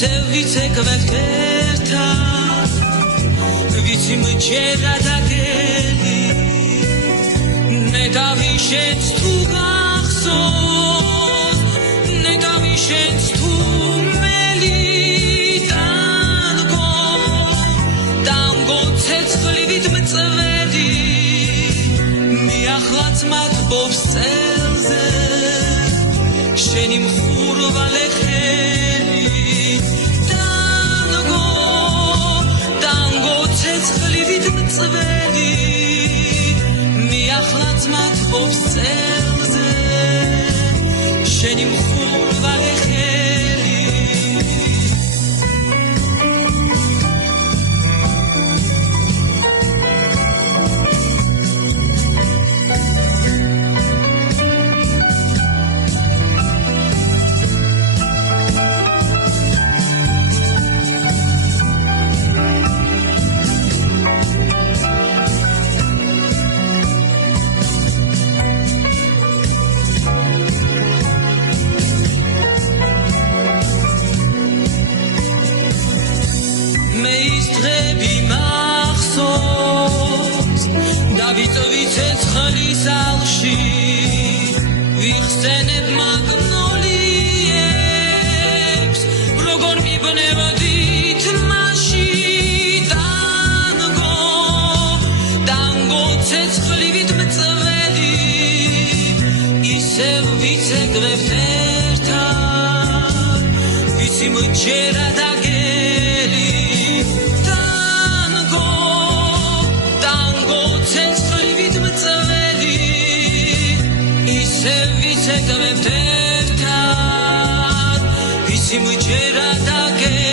ვიცე კვერთა ვიცი მჯერა და გელი ნეტავი შენს თუ გახსოვს ნეტავი შენს თუ მელი ტანგო ცეცხლივით მწვედი მიახლაც მათბობს წელზე შენი მხურვალე წვედი მიახლაც მათბობს წელზე შენი მხურვალე ხელი ვიხსენებ მაგნოლიებს როგორ მიბნევოდით მაშინ ტანგო ცეცხლივით მწვედი ისევ ვიცეკვებთ ერთად ვიცი მჯერა და გელი ტანგო ცეცხლივით მწვედი vicekvevtertat, vicim cera da che